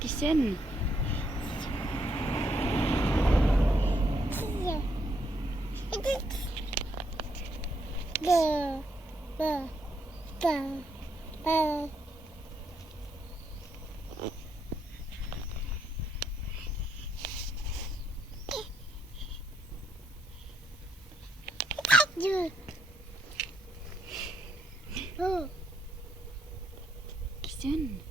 Kes see on? Kes see on?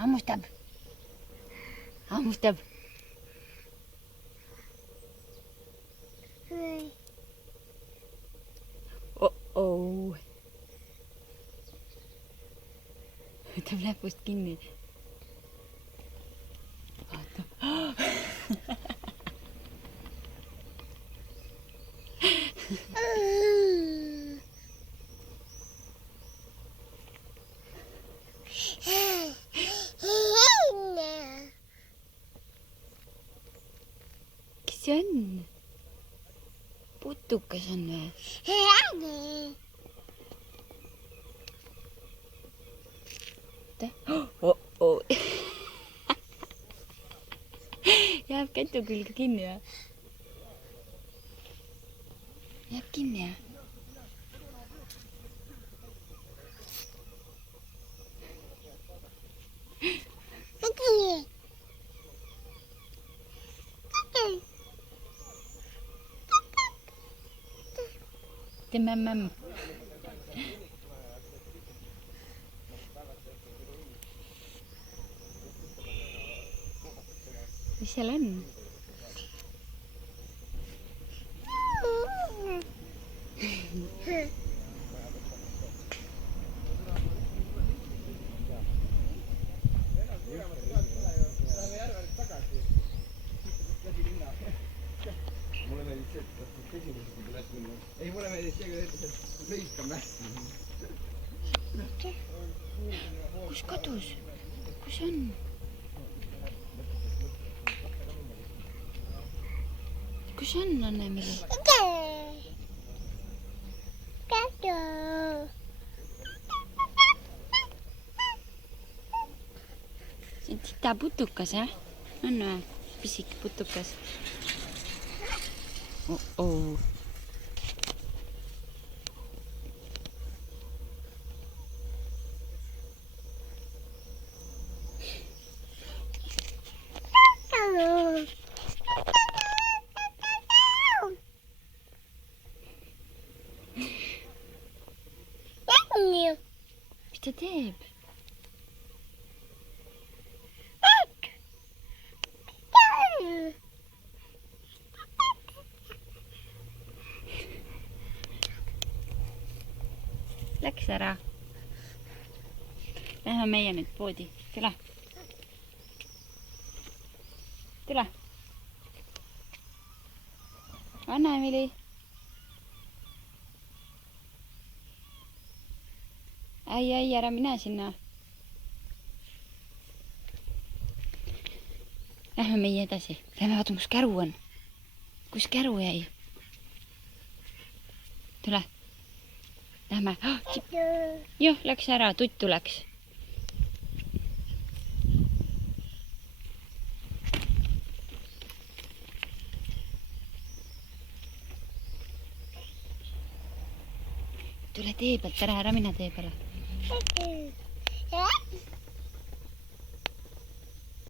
Hammustab. Hammustab. Oh-oh. Võtab läpust kinni. Vaata. Kes see on? Putukas on või? Oh-oh. Jääb kätu külge kinni ja? Jääb kinni ja? Tee mämm-mämm. Mis seal on? Mulle meeldis see, et esimesed üles minna. Ei, mulle meeldis see, et lõikame hästi. Kus kadus? Kus on? Kus on Anne-Meli? See on tita putukas, jah? On või? Pisik putukas. Oh-oh. Mis ta teeb? Läks ära. Lähme meie nüüd poodi. Tule. Tule. Anne-Meli. Ei, ära mine sinna. Lähme meie edasi. Lähme vaatame, kus käru on. Kus käru jäi? Tule. Lähme. Jah, läks ära. Tuttu läks. Tule tee pealt, ära mine tee peale.